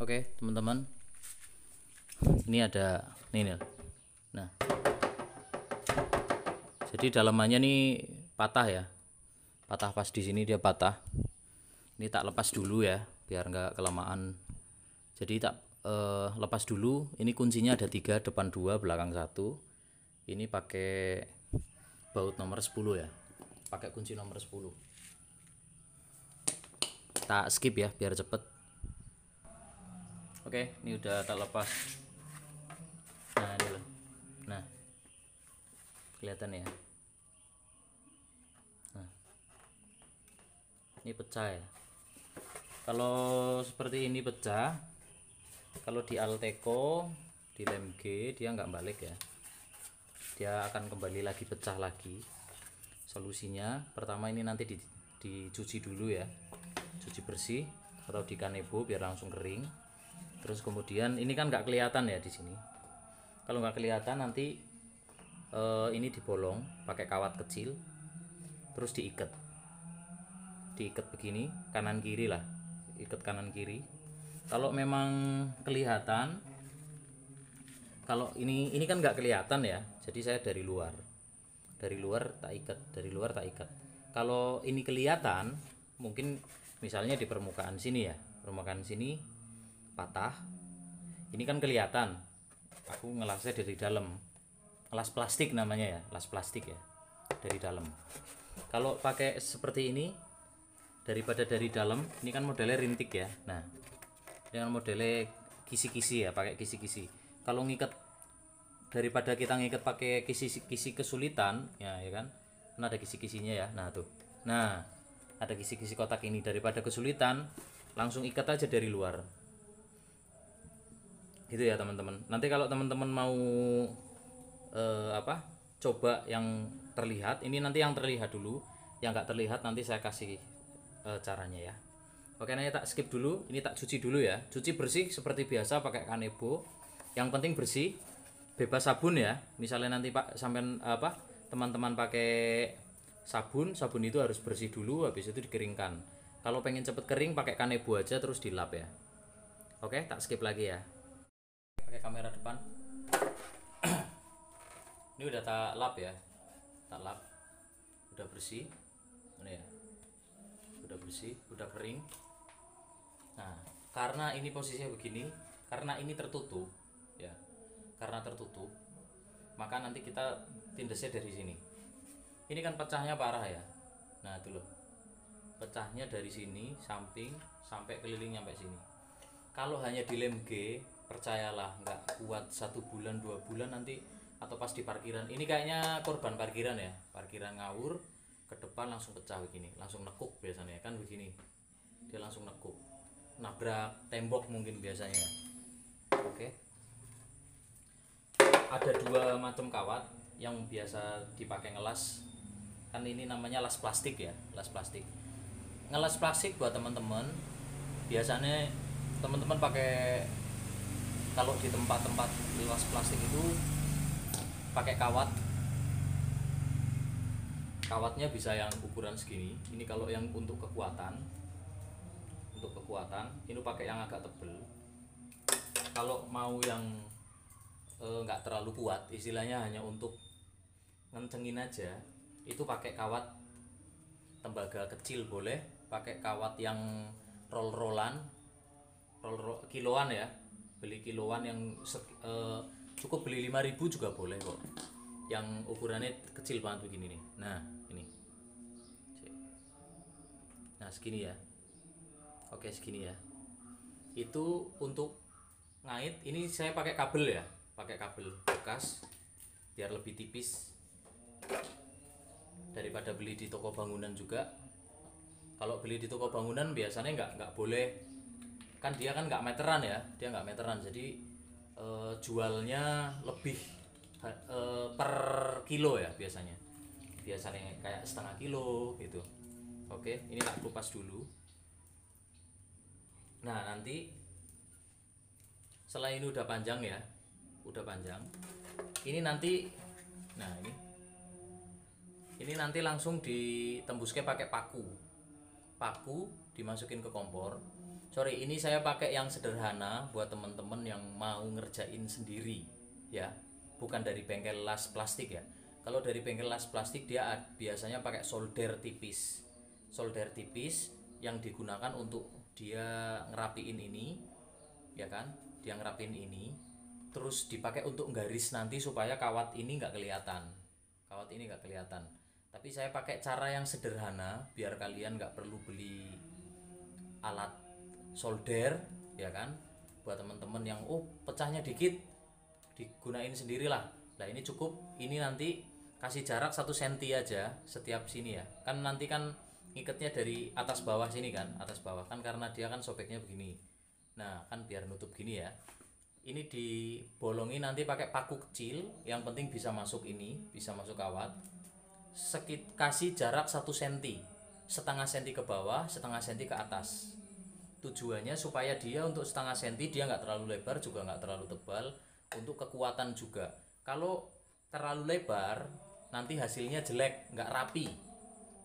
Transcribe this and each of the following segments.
Oke, teman-teman. Ini ada nih. Nah. Jadi dalamannya nih patah ya. Patah pas di sini dia patah. Ini tak lepas dulu ya, biar nggak kelamaan. Jadi tak lepas dulu. Ini kuncinya ada 3, depan 2, belakang 1. Ini pakai baut nomor 10 ya. Pakai kunci nomor 10. Tak skip ya biar cepet. Oke, ini udah tak lepas. Nah, ini loh. Nah. Kelihatan ya. Nah. Ini pecah ya. Kalau seperti ini pecah, kalau di Alteco, di lem G dia nggak balik ya. Dia akan kembali lagi pecah lagi. Solusinya pertama ini nanti dicuci dulu ya. Cuci bersih atau di kanebo biar langsung kering. Terus kemudian ini kan nggak kelihatan ya di sini. Kalau nggak kelihatan nanti ini dibolong pakai kawat kecil, terus diikat begini kanan kiri lah, ikat kanan kiri. Kalau memang kelihatan, kalau ini kan nggak kelihatan ya, jadi saya dari luar tak ikat. Kalau ini kelihatan, mungkin misalnya di permukaan sini ya, permukaan sini patah, ini kan kelihatan. Aku ngelasnya dari dalam, las plastik namanya ya, las plastik ya, dari dalam. Kalau pakai seperti ini, daripada dari dalam, ini kan modelnya rintik ya. Nah, dengan modelnya kisi-kisi ya, pakai kisi-kisi. Kalau ngikat, daripada kita ngikat pakai kisi-kisi kesulitan ya kan, ada kisi-kisinya ya. Nah tuh, nah ada kisi-kisi kotak ini, daripada kesulitan, langsung ikat aja dari luar. Gitu ya teman-teman. Nanti kalau teman-teman mau coba yang terlihat, ini nanti yang terlihat dulu, yang nggak terlihat nanti saya kasih caranya ya. Oke, nanti tak skip dulu, ini tak cuci dulu ya. Cuci bersih seperti biasa pakai kanebo. Yang penting bersih, bebas sabun ya. Misalnya nanti teman-teman pakai sabun itu harus bersih dulu, habis itu dikeringkan. Kalau pengen cepet kering pakai kanebo aja terus dilap ya. Oke, tak skip lagi ya. Pakai kamera depan. Ini udah tak lap ya, tak lap, udah bersih, ini ya, udah bersih, udah kering. Nah, karena ini posisinya begini, karena ini tertutup, ya, karena tertutup, maka nanti kita tindasnya dari sini. Ini kan pecahnya parah ya, nah itu loh, pecahnya dari sini samping sampai keliling sampai sini. Kalau hanya di lem G, percayalah nggak kuat 1 bulan 2 bulan nanti, atau pas di parkiran. Ini kayaknya korban parkiran ya, parkiran ngawur ke depan langsung pecah begini, langsung nekuk biasanya kan begini, dia langsung nekuk, nabrak tembok mungkin biasanya. Oke. Ada 2 macam kawat yang biasa dipakai ngelas, kan ini namanya las plastik ya, las plastik. Ngelas plastik buat teman-teman, biasanya teman-teman pakai, kalau di tempat-tempat las plastik itu pakai kawatnya bisa yang ukuran segini. Ini kalau yang untuk kekuatan ini pakai yang agak tebel. Kalau mau yang nggak terlalu kuat, istilahnya hanya untuk ngencengin aja, itu pakai kawat tembaga kecil boleh, pakai kawat yang roll kiloan ya, beli kiloan yang cukup beli 5.000 juga boleh kok, yang ukurannya kecil banget begini nih. Nah ini, nah segini ya. Oke, segini ya. Itu untuk ngait. Ini saya pakai kabel ya, pakai kabel bekas biar lebih tipis daripada beli di toko bangunan juga. Kalau beli di toko bangunan biasanya nggak boleh, kan dia kan nggak meteran ya, dia nggak meteran, jadi jualnya lebih per kilo ya biasanya kayak setengah kilo gitu. Oke, ini tak kupas dulu. Nah nanti setelah ini udah panjang ya, udah panjang, ini nanti, nah ini Ini nanti langsung ditembusnya pakai paku dimasukin ke kompor. Sorry, ini saya pakai yang sederhana buat teman-teman yang mau ngerjain sendiri ya, bukan dari bengkel las plastik ya. Kalau dari bengkel las plastik dia biasanya pakai solder tipis yang digunakan untuk dia ngerapiin ini ya kan, dia ngerapiin ini terus dipakai untuk garis nanti supaya kawat ini nggak kelihatan. Tapi saya pakai cara yang sederhana biar kalian nggak perlu beli alat solder ya kan. Buat teman-teman yang pecahnya dikit digunain sendirilah. Nah ini cukup, ini nanti kasih jarak 1 cm aja setiap sini ya. Kan nanti kan ngikatnya dari atas bawah sini kan, atas bawah kan karena dia kan sobeknya begini. Nah kan biar nutup gini ya. Ini dibolongi nanti pakai paku kecil, yang penting bisa masuk ini, bisa masuk kawat. Kasih jarak 1 cm, setengah senti ke bawah, setengah senti ke atas. Tujuannya supaya dia untuk setengah senti dia nggak terlalu lebar juga nggak terlalu tebal, untuk kekuatan juga. Kalau terlalu lebar nanti hasilnya jelek, nggak rapi.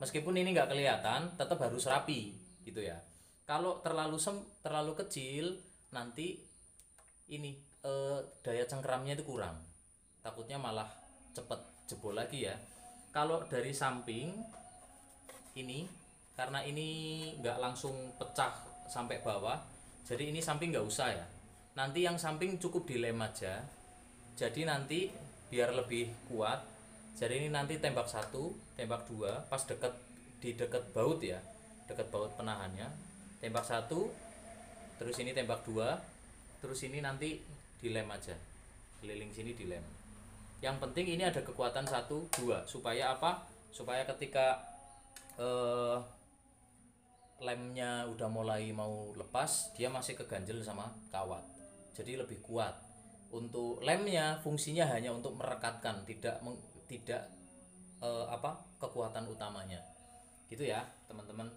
Meskipun ini nggak kelihatan tetap harus rapi gitu ya. Kalau terlalu kecil nanti ini daya cengkeramnya itu kurang, takutnya malah cepet jebol lagi ya. Kalau dari samping ini, karena ini nggak langsung pecah sampai bawah, jadi ini samping nggak usah ya. Nanti yang samping cukup dilem aja, jadi nanti biar lebih kuat. Jadi ini nanti tembak 1, tembak 2 pas di deket baut ya, deket baut penahannya, tembak 1, terus ini tembak 2, terus ini nanti dilem aja, keliling sini dilem. Yang penting ini ada kekuatan 1, 2 supaya apa? Supaya ketika lemnya udah mulai mau lepas dia masih keganjel sama kawat, jadi lebih kuat. Untuk lemnya fungsinya hanya untuk merekatkan, tidak kekuatan utamanya gitu ya teman-teman.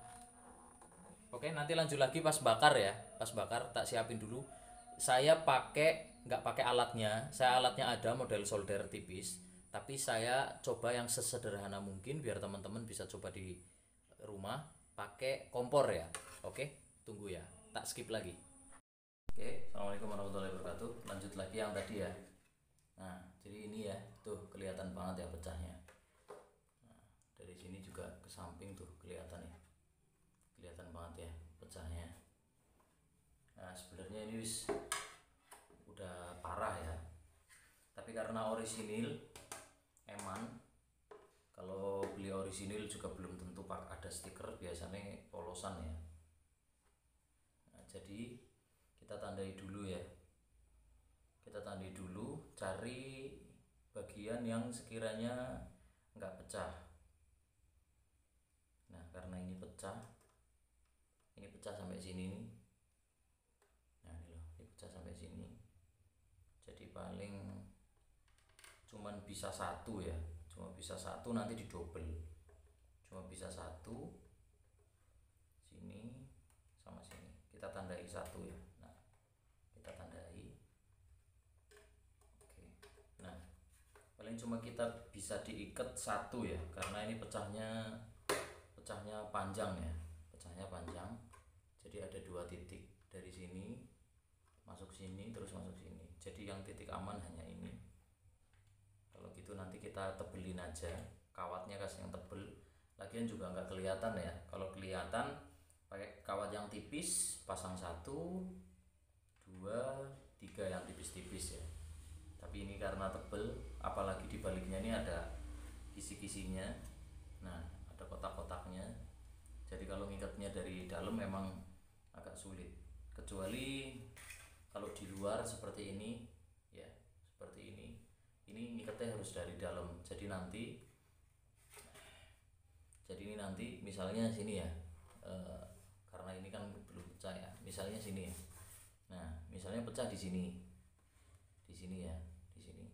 Oke, nanti lanjut lagi pas bakar ya. Pas bakar tak siapin dulu. Saya nggak pakai alatnya. Saya alatnya ada model solder tipis, tapi saya coba yang sesederhana mungkin biar teman-teman bisa coba di rumah pakai kompor ya. Oke, tunggu ya. Tak skip lagi. Oke, assalamualaikum warahmatullahi wabarakatuh. Lanjut lagi yang tadi ya. Nah, jadi ini ya, tuh kelihatan banget ya pecahnya. Nah, dari sini juga ke samping tuh kelihatan ya. Kelihatan banget ya pecahnya. Nah sebenarnya ini udah parah ya, tapi karena orisinil eman, kalau beli orisinil juga belum tentu ada stiker, biasanya polosan ya. Nah, jadi kita tandai dulu ya, cari bagian yang sekiranya nggak pecah. Nah karena ini pecah sampai sini nih. Nah ini loh, ini pecah sampai sini. Jadi paling cuman bisa 1 ya, cuma bisa 1, nanti didobel. Cuma bisa 1 sini sama sini. Kita tandai 1 ya. Nah, kita tandai. Oke. Nah, paling cuma kita bisa diikat 1 ya, karena ini pecahnya panjang ya. Pecahnya panjang. Jadi ada 2 titik, dari sini masuk sini terus masuk sini. Jadi yang titik aman hanya ini. Kalau gitu nanti kita tebelin aja, kawatnya kasih yang tebel. Lagian juga nggak kelihatan ya. Kalau kelihatan pakai kawat yang tipis, pasang 1, 2, 3 yang tipis-tipis ya. Tapi ini karena tebel, apalagi di baliknya ini ada kisi-kisinya. Nah, ada kotak-kotaknya. Jadi kalau ngikatnya dari dalam memang agak sulit, kecuali kalau di luar seperti ini ya, seperti ini ngikatnya harus dari dalam. Jadi ini nanti misalnya sini ya, karena ini kan belum pecah ya, misalnya sini ya. Nah misalnya pecah di sini ya, di sini.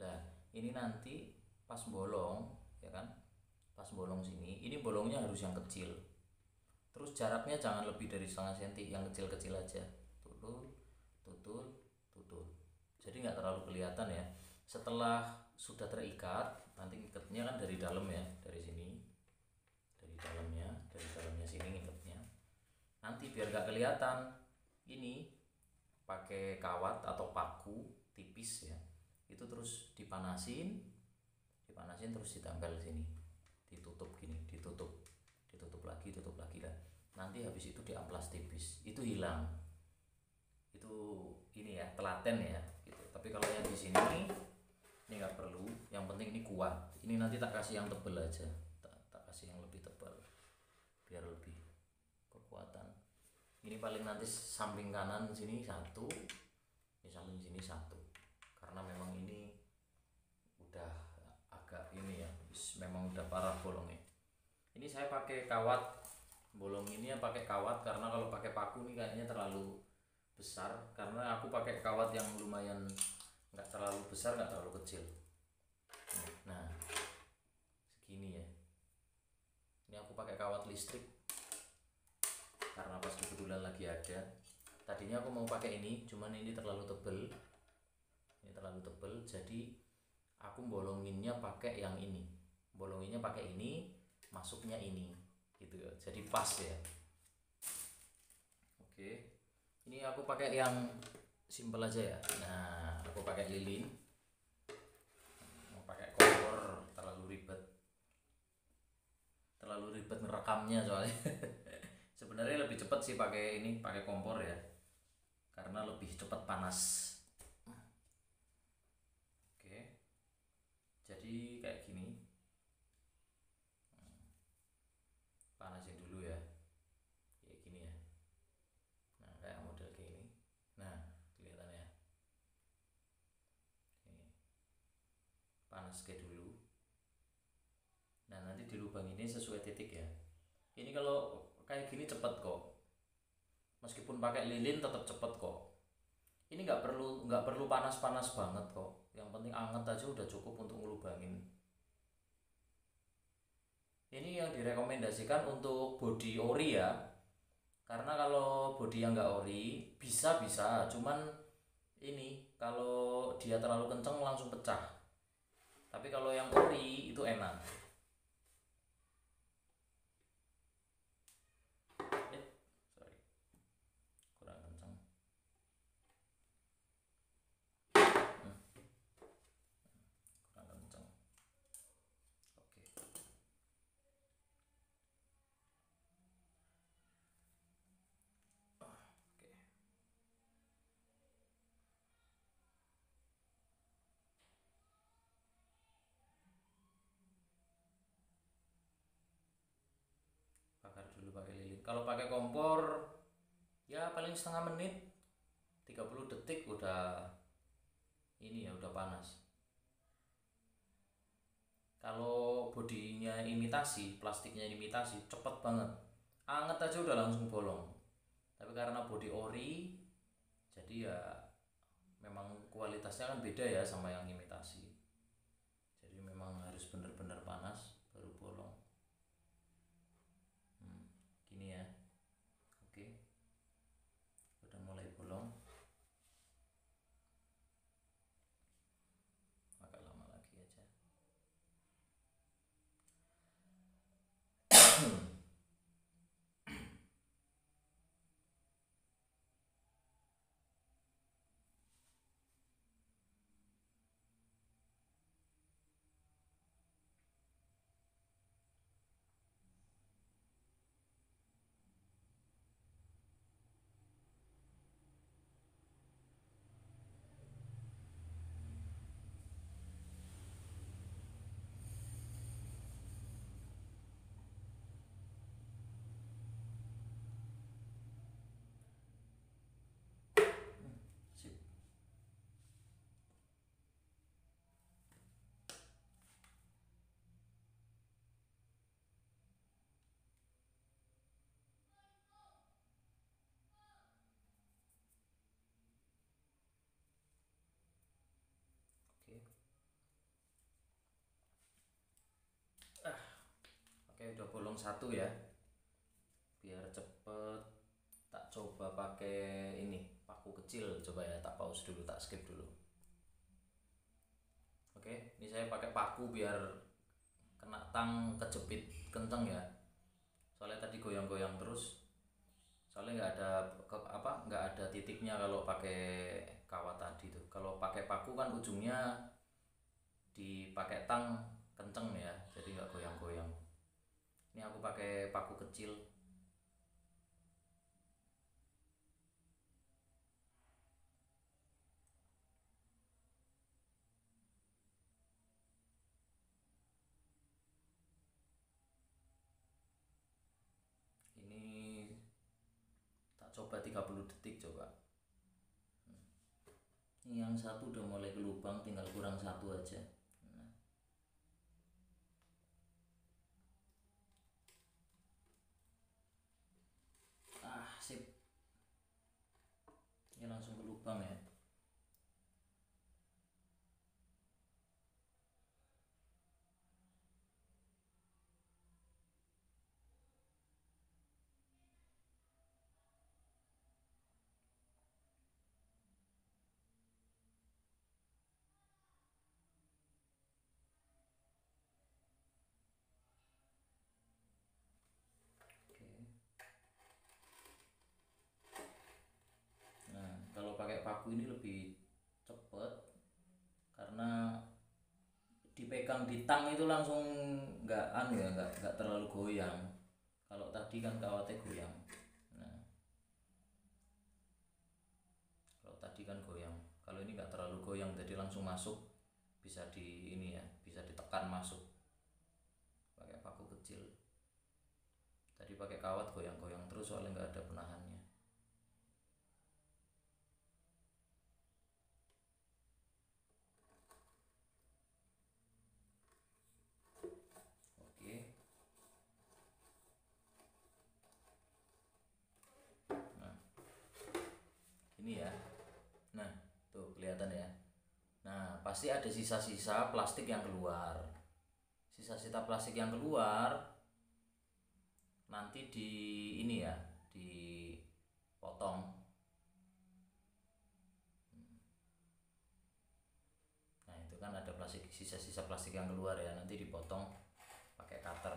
Nah ini nanti pas bolong ya kan, pas bolong sini, ini bolongnya harus yang kecil. Terus jaraknya jangan lebih dari setengah senti, yang kecil-kecil aja. Tutul. Jadi nggak terlalu kelihatan ya. Setelah sudah terikat, nanti ngikatnya kan dari dalam ya, dari sini, dari dalamnya sini ngikatnya. Nanti biar gak kelihatan, ini pakai kawat atau paku tipis ya, itu terus dipanasin terus ditempel sini, ditutup gini, ditutup lagi lah. Nanti habis itu diamplas tipis, itu hilang. Itu ini ya, telaten ya gitu. Tapi kalau yang di sini ini nggak perlu, yang penting ini kuat. Ini nanti tak kasih yang tebel aja, tak kasih yang lebih tebal biar lebih kekuatan. Ini paling nanti samping kanan sini satu, ini samping sini satu, karena memang ini udah agak ini ya, memang udah parah bolongnya. Ini saya pakai kawat, bolong ini ya pakai kawat, karena kalau pakai paku nih kayaknya terlalu besar, karena aku pakai kawat yang lumayan nggak terlalu besar nggak terlalu kecil. Nah segini ya, ini aku pakai kawat listrik karena pas kebetulan lagi ada. Tadinya aku mau pakai ini, cuman ini terlalu tebel, jadi aku bolonginnya pakai yang ini, masuknya ini gitu ya, jadi pas ya. Oke, ini aku pakai yang simple aja ya. Nah aku pakai lilin, mau pakai kompor terlalu ribet ngerekamnya soalnya. Sebenarnya lebih cepat sih pakai ini, pakai kompor ya, karena lebih cepat panas. Oke, jadi kayak gini, panasin dulu ya, kayak gini ya. Nah kayak model kayak ini, nah kelihatan ya, ini panas kayak dulu. Nah nanti di lubang ini sesuai titik ya. Ini kalau kayak gini cepet kok, meskipun pakai lilin tetap cepet kok. Ini nggak perlu panas-panas banget kok, yang penting anget aja udah cukup untuk ngelubangin. Ini yang direkomendasikan untuk body ori ya, karena kalau body yang nggak ori bisa, cuman ini kalau dia terlalu kenceng langsung pecah. Tapi kalau yang ori itu enak. Sorry, kurang kenceng. Kurang kenceng. Oke. Oke. Bakar dulu pakai lilin. Kalau pakai kompor ya paling setengah menit, 30 detik udah ini ya, udah panas. Kalau bodinya imitasi, plastiknya imitasi, cepet banget, anget aja udah langsung bolong. Tapi karena body ori, jadi ya memang kualitasnya kan beda ya sama yang imitasi. Jadi memang harus bener-bener panas baru bolong. Gini ya. Oke, udah mulai bolong. Agak lama lagi aja. Sip. Oke. Oke, udah bolong satu ya. Biar cepet, tak coba pakai ini paku kecil, coba ya, tak pause dulu, tak skip dulu. Oke, ini saya pakai paku biar kena tang kejepit kenceng ya. Soalnya tadi goyang-goyang terus. Soalnya nggak ada titiknya kalau pakai kawat tadi tuh. Kalau pakai paku kan ujungnya dipakai tang kenceng ya, jadi nggak goyang-goyang. Ini aku pakai paku kecil. Ini tak coba 30 detik coba. Ini yang satu udah mulai ke lubang, tinggal kurang satu aja. Sip. Ini langsung ke lubang ya. Oke. Nah, kalau pakai paku ini lebih cepet karena dipegang di tang itu langsung nggak nggak terlalu goyang. Kalau tadi kan kawatnya goyang. Nah, kalau tadi kan goyang. Kalau ini nggak terlalu goyang, jadi langsung masuk. Bisa di ini ya, bisa ditekan masuk. Pakai paku kecil. Tadi pakai kawat goyang-goyang terus soalnya nggak ada penahannya. Oke. Nah, ini ya. Nah, tuh kelihatan ya. Nah, pasti ada sisa-sisa plastik yang keluar. Sisa-sisa plastik yang keluar nanti di ini ya, dipotong. Nah, itu kan ada plastik, sisa-sisa plastik yang keluar ya, nanti dipotong pakai cutter.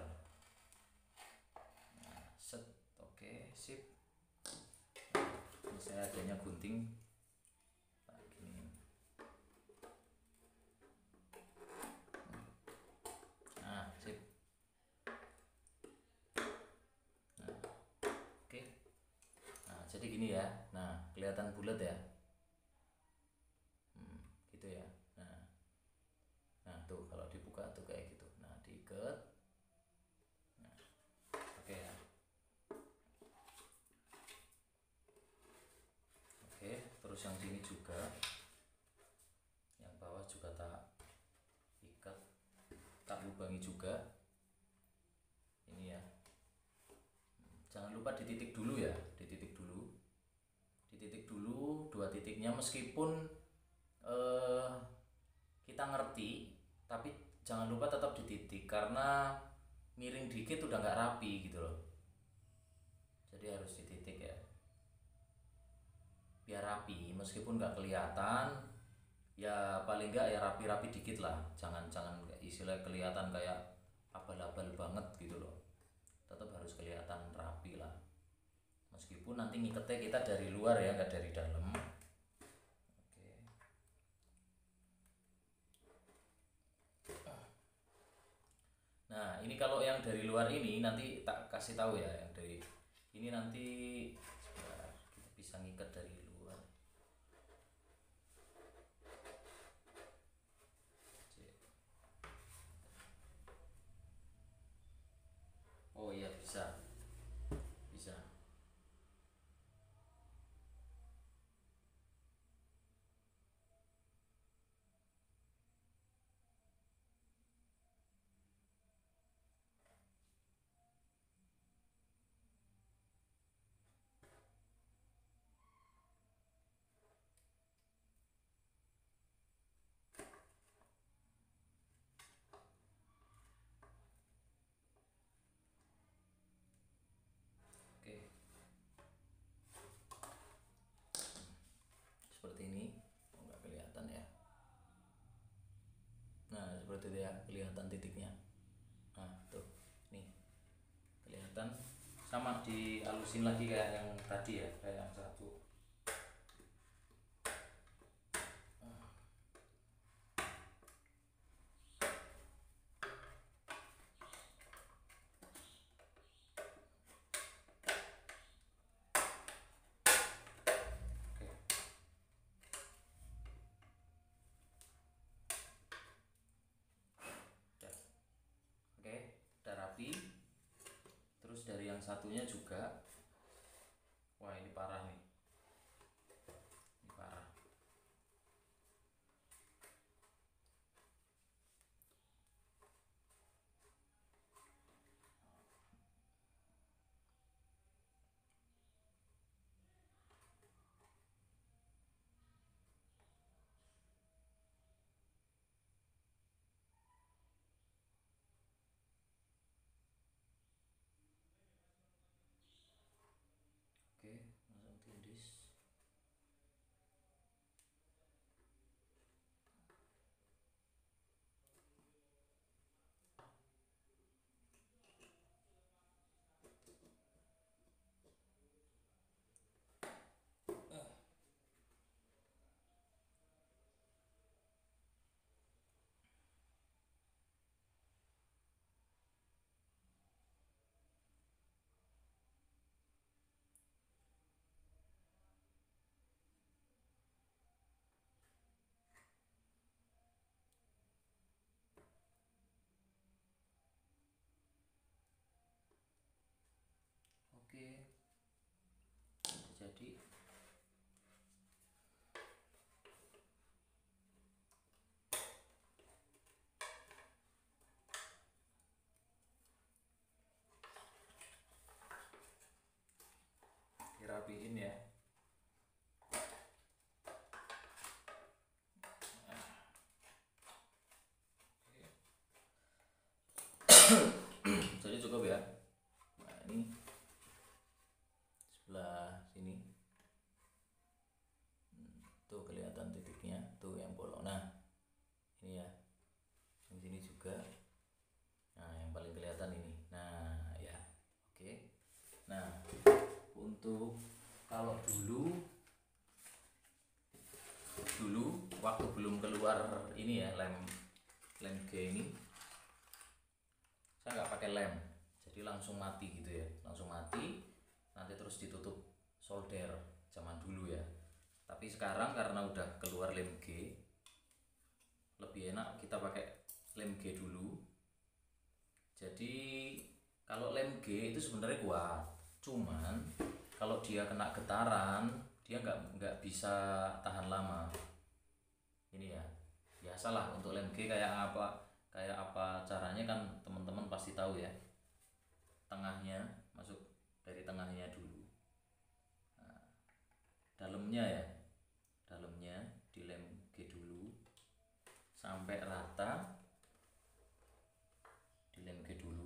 Nah, set. Oke, sip. Ini saya adanya gunting. Nah, gini. Nah, sip. Nah, oke. Nah, jadi gini ya. Nah, kelihatan bulat ya. Gitu ya. Nah, tuh kalau dibuka tuh kayak gitu. Nah, diikat. Nah, oke ya. Oke, terus yang sini juga. Yang bawah juga tak ikat. Tak lubangi juga. Ini ya. Jangan lupa dititik dulu ya, dititik dulu. Dititik dulu dua titiknya, meskipun kita ngerti, tapi jangan lupa tetap dititik karena miring dikit udah nggak rapi gitu loh. Jadi harus dititik ya, biar rapi, meskipun nggak kelihatan ya, paling nggak ya rapi-rapi dikit lah. Jangan istilah kelihatan kayak abal-abal banget gitu loh. Tetap harus kelihatan rapi lah, meskipun nanti ngiketnya kita dari luar ya, nggak dari dalam. Oke. Nah, ini kalau yang dari luar ini nanti tak kasih tahu ya, yang dari ini nanti sebentar, kita bisa ngikat dari luar. Oh iya, bisa. Bisa. itu ya, kelihatan titiknya. Nah tuh, nih kelihatan. Sama dihalusin lagi kayak yang tadi ya, kayak yang satu. Oke, udah rapi. Terus dari yang satunya juga, wah ini parah nih, ini parah. Oke, langsung tindis. Oke, jadi dirapiin ya. Jadi cukup ya. Nah ini sebelah sini tuh kelihatan titiknya tuh yang bolong. Nah ini ya, yang sini juga. Nah yang paling kelihatan ini. Nah ya, oke. Nah untuk kalau dulu waktu belum keluar ini ya, lem G ini, saya nggak pakai lem, jadi langsung mati gitu ya, langsung mati, nanti terus ditutup solder zaman dulu ya. Tapi sekarang karena udah keluar lem G, lebih enak kita pakai lem G dulu. Jadi kalau lem G itu sebenarnya kuat, cuman kalau dia kena getaran dia nggak bisa tahan lama. Ini ya, biasalah untuk lem G kayak apa caranya kan teman-teman pasti tahu ya. Tengahnya masuk dari tengahnya dulu. Nah, dalamnya ya, dalamnya di lem G dulu sampai rata di lem G dulu.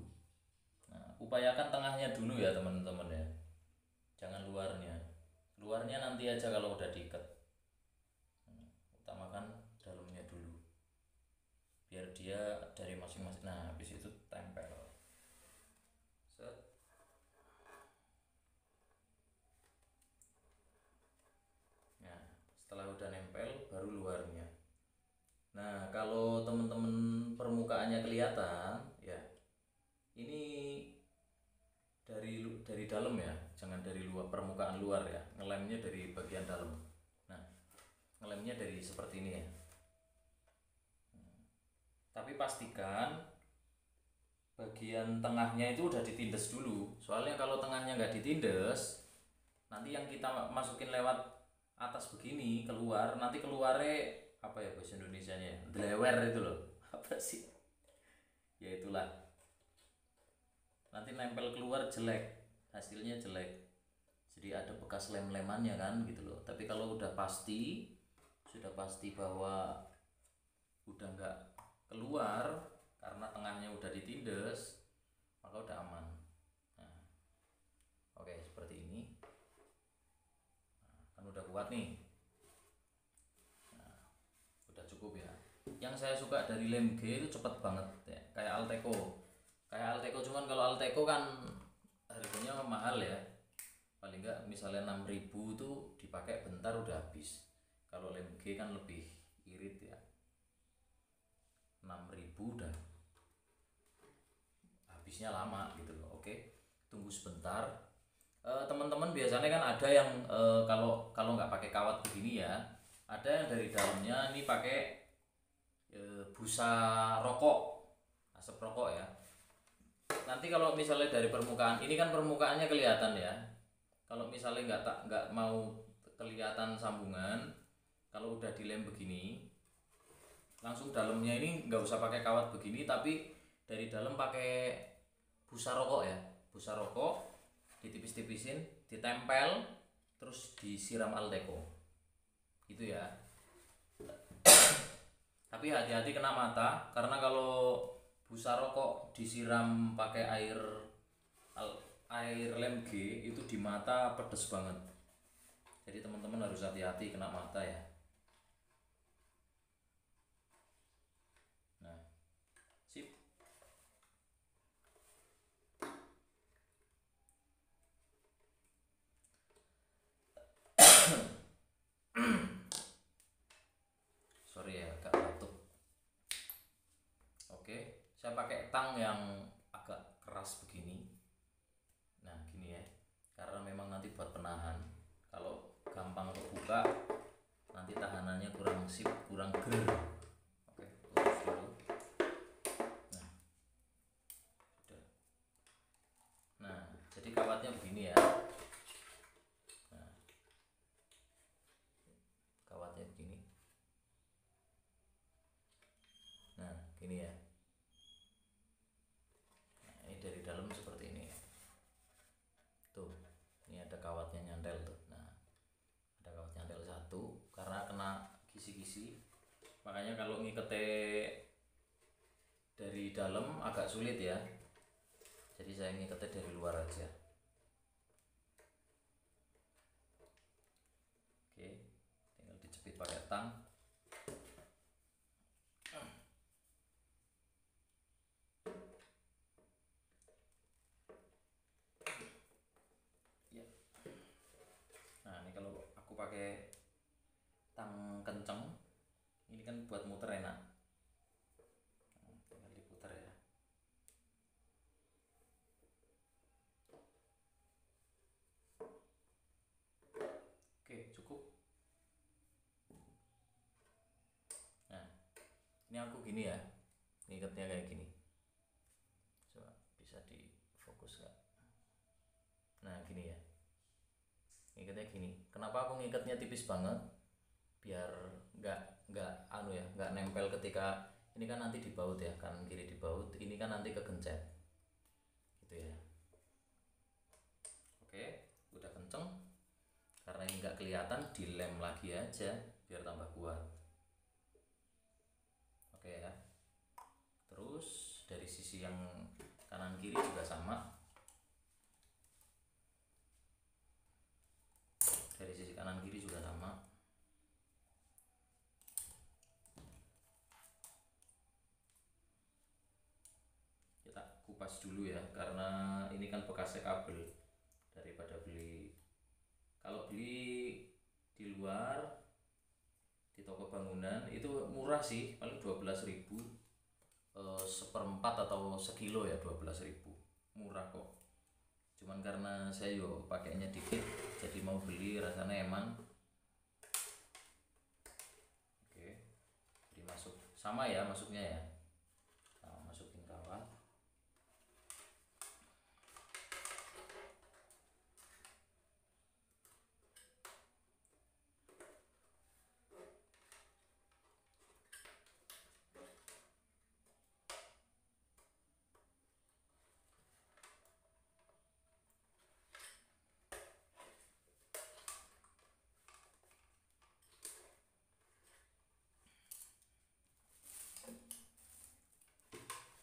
Nah, upayakan tengahnya dulu ya teman-teman ya, jangan luarnya. Luarnya nanti aja kalau udah diikat. Utamakan dalamnya dulu biar dia dari masing-masing. Nah habis itu tempel set. Nah setelah udah nempel baru luarnya. Nah kalau temen-temen permukaannya kelihatan ya, ini dari dalam ya, jangan dari luar, permukaan luar ya, ngelemnya dari bagian dalam. Nah ngelemnya dari seperti ini ya. Tapi pastikan bagian tengahnya itu udah ditindes dulu, soalnya kalau tengahnya nggak ditindes, nanti yang kita masukin lewat atas begini keluar, nanti keluarnya apa ya bahasa Indonesianya ya, delewer itu loh. Apa sih ya, itulah, nanti nempel keluar jelek, hasilnya jelek, jadi ada bekas lem-lemannya kan gitu loh. Tapi kalau udah pasti, sudah pasti bahwa udah nggak keluar karena tengahnya udah ditindes, maka udah aman. Nah, oke seperti ini. Nah, kan udah kuat nih. Nah, udah cukup ya. yang saya suka dari lem G itu cepet banget ya, kayak Alteco. Cuman kalau Alteco kan harganya mahal ya, paling enggak misalnya 6.000 tuh dipakai bentar udah habis. Kalau lem G kan lebih irit ya, 6.000 udah habisnya lama gitu loh. Oke, tunggu sebentar. Teman-teman biasanya kan ada yang kalau kalau nggak pakai kawat begini ya, ada yang dari dalamnya ini pakai busa rokok, asap rokok ya. Nanti kalau misalnya dari permukaan, ini kan permukaannya kelihatan ya. Kalau misalnya nggak mau kelihatan sambungan, kalau udah dilem begini, langsung dalamnya ini nggak usah pakai kawat begini, tapi dari dalam pakai busa rokok ya, busa rokok ditipis-tipisin, ditempel, terus disiram Alteco, itu ya. Tapi hati-hati kena mata, karena kalau busa rokok disiram pakai air lem G itu di mata pedes banget. Jadi teman-teman harus hati-hati kena mata ya. Nah, sip. Sorry ya, agak batuk. Oke, saya pakai tang yang agak keras begini. Nah, gini ya, karena memang nanti buat penahan. Kalau gampang kebuka, nanti tahanannya kurang sip, kurang ger. Oke, terus dulu. Nah, udah. Nah, jadi kawatnya begini ya. Nah, kawatnya begini. Nah, gini ya. Nah, ini dari dalam seperti ini ya. Tuh, ini ada kawatnya nyantel tuh. Nah, ada kawat nyantel satu, karena kena kisi-kisi. Makanya kalau ngiketnya dari dalam agak sulit ya. Jadi saya ngiketnya dari luar aja. Oke, tinggal dicepit pakai tang. Ya. Nah, ini kalau aku pakai tang kenceng, ini kan buat muter enak. Tinggal diputar ya. Oke, cukup. Nah, ini aku gini ya, ngiketnya kayak gini. Coba bisa difokus nggak? Nah, gini ya, ngiketnya gini. Kenapa aku ngiketnya tipis banget? Biar nggak anu ya, nggak nempel ketika ini kan nanti dibaut ya, kanan kiri dibaut, ini kan nanti kegencet gitu ya. Oke, udah kenceng, karena ini nggak kelihatan, dilem lagi aja biar tambah kuat. Oke ya, terus dari sisi yang kanan kiri juga sama. Dari sisi kanan kiri juga sama. Kita kupas dulu ya, karena ini kan bekasnya kabel. Daripada beli, kalau beli di luar di toko bangunan itu murah sih, paling 12.000 seperempat atau sekilo ya, 12.000 murah kok. Cuman karena saya yo pakainya dikit, jadi mau beli rasanya eman. Oke, jadi masuk sama ya, masuknya ya. Nah, masukin kawat.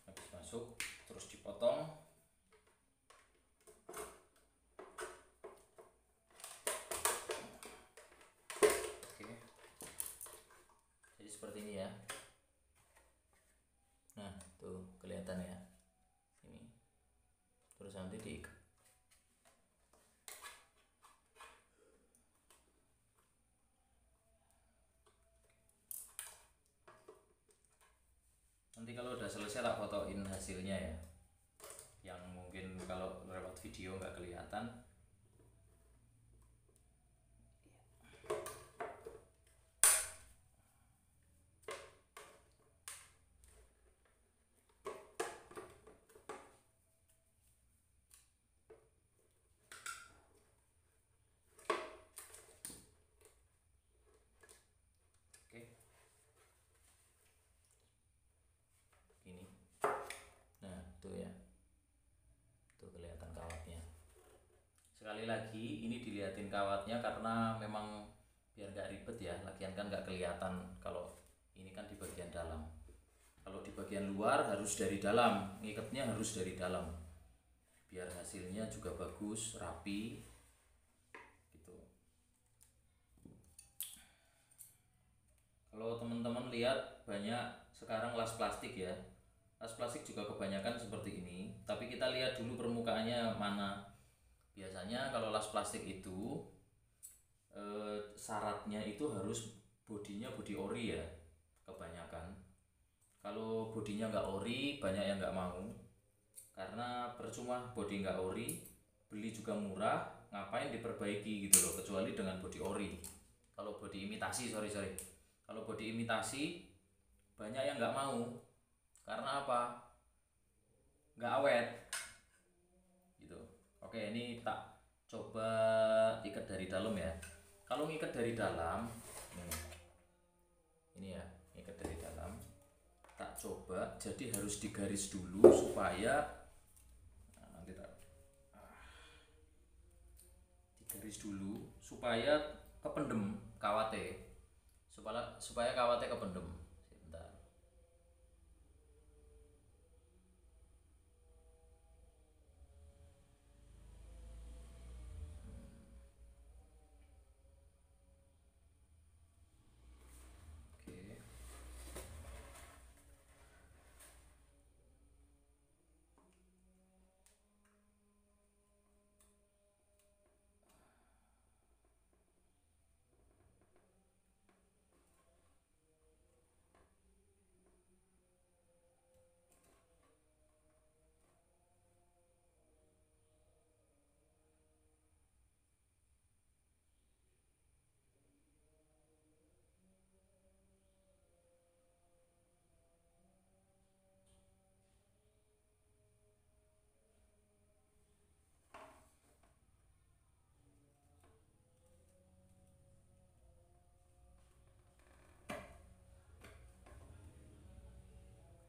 Habis masuk, terus dipotong. Oke, jadi seperti ini ya. nanti diikat. Nanti kalau udah selesai tak fotoin hasilnya ya, yang mungkin kalau lewat video nggak kelihatan. Oke, gini. Nah tuh ya, tuh kelihatan kawatnya. Sekali lagi ini dilihatin kawatnya karena memang biar nggak ribet ya, lagian kan nggak kelihatan kalau ini kan di bagian dalam. Kalau di bagian luar harus dari dalam, ngikatnya harus dari dalam biar hasilnya juga bagus, rapi gitu. Kalau teman-teman lihat banyak sekarang las plastik ya, las plastik juga kebanyakan seperti ini, tapi kita lihat dulu permukaannya mana. Biasanya kalau las plastik itu syaratnya itu harus bodinya bodi ori ya, kebanyakan. Kalau bodinya nggak ori, banyak yang nggak mau, karena percuma bodi nggak ori, beli juga murah, ngapain diperbaiki gitu loh, kecuali dengan bodi ori. Kalau bodi imitasi, kalau bodi imitasi banyak yang nggak mau, karena apa? Nggak awet gitu. Oke, ini tak coba ikat dari dalam ya. Kalau ngikat dari dalam, ini ya, ngikat dari dalam, tak coba. Jadi harus digaris dulu supaya nanti tak digaris dulu supaya kependem kawate, supaya kawate kependem. Sebentar. Oke.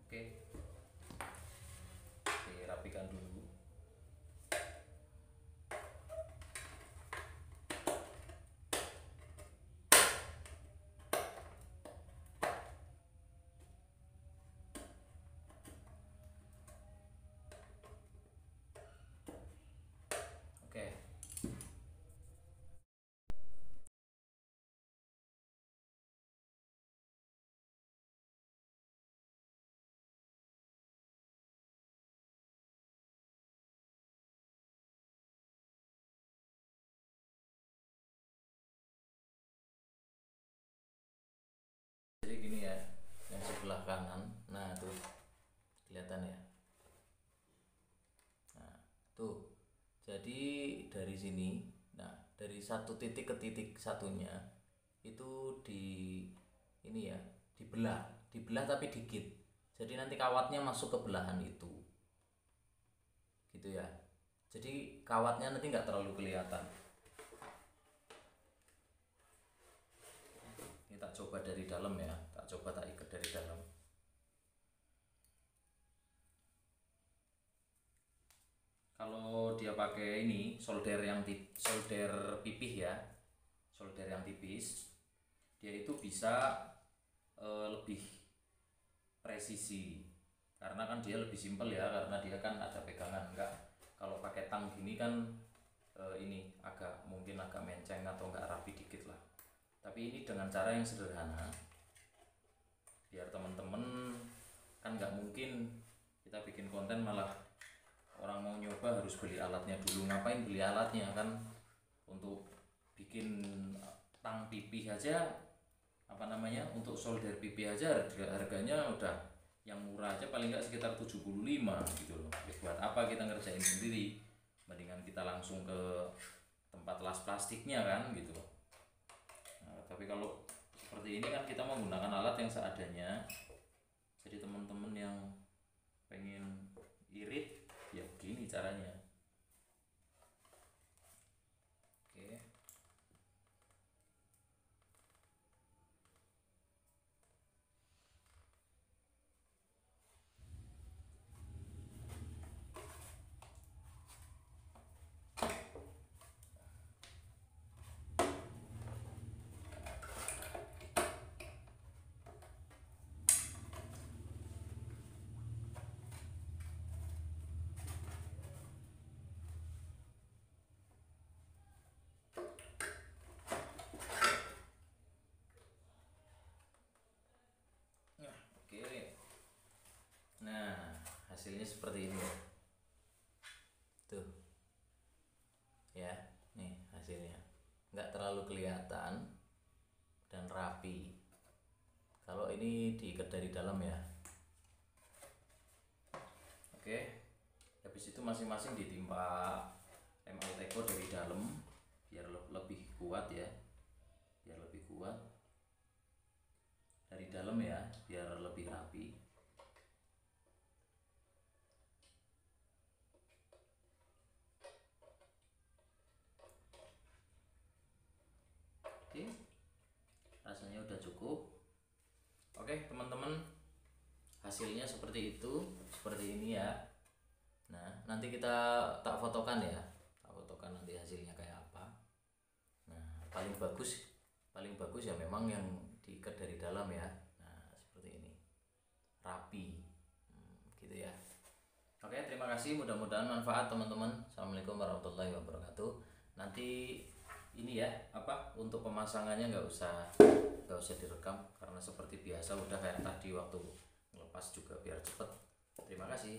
Oke. Oke, rapikan dulu. Oke. Jadi gini ya, yang sebelah kanan, nah tuh kelihatan ya. Nah tuh, jadi dari sini, nah dari satu titik ke titik satunya itu di ini ya, dibelah tapi dikit. Jadi nanti kawatnya masuk ke belahan itu, gitu ya. Jadi kawatnya nanti nggak terlalu kelihatan. Ini tak coba dari dalam ya, tak ikat dari dalam. Kalau dia pakai ini solder pipih ya, solder yang tipis, dia itu bisa lebih presisi, karena kan dia lebih simpel ya, karena dia kan ada pegangan. Enggak, kalau pakai tang gini kan ini mungkin agak menceng atau enggak rapi dikit lah. Tapi ini dengan cara yang sederhana, biar teman-teman kan nggak mungkin kita bikin konten malah orang mau nyoba harus beli alatnya dulu. Ngapain beli alatnya kan, untuk bikin tang pipih aja, apa namanya, untuk solder pipih aja harganya udah yang murah aja paling nggak sekitar 75 gitu loh. Buat apa kita ngerjain sendiri, mendingan kita langsung ke tempat las plastiknya kan gitu. Nah, tapi kalau seperti ini kan kita menggunakan alat yang seadanya. Jadi teman-teman yang pengen irit ya begini caranya. Oke. Oke. Nah, hasilnya seperti ini. Tuh. Ya, nih hasilnya. Nggak terlalu kelihatan dan rapi. Kalau ini diikat dari dalam ya. Oke. Habis itu masing-masing ditimpa lem Alteco dari dalam biar lebih kuat ya. Biar lebih kuat. Dari dalam ya, biar lebih rapi. Oke, rasanya udah cukup. Oke teman-teman, hasilnya seperti itu, seperti ini ya. Nah nanti kita tak fotokan ya, tak fotokan nanti hasilnya kayak apa. Nah paling bagus ya memang yang diikat dari dalam ya. Nah seperti ini, rapi, gitu ya. Oke, terima kasih, mudah-mudahan manfaat teman-teman. Assalamualaikum warahmatullahi wabarakatuh. Nanti ini ya, apa, untuk pemasangannya nggak usah direkam karena seperti biasa udah kayak tadi waktu ngelepas juga biar cepet. Terima kasih.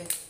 Oke.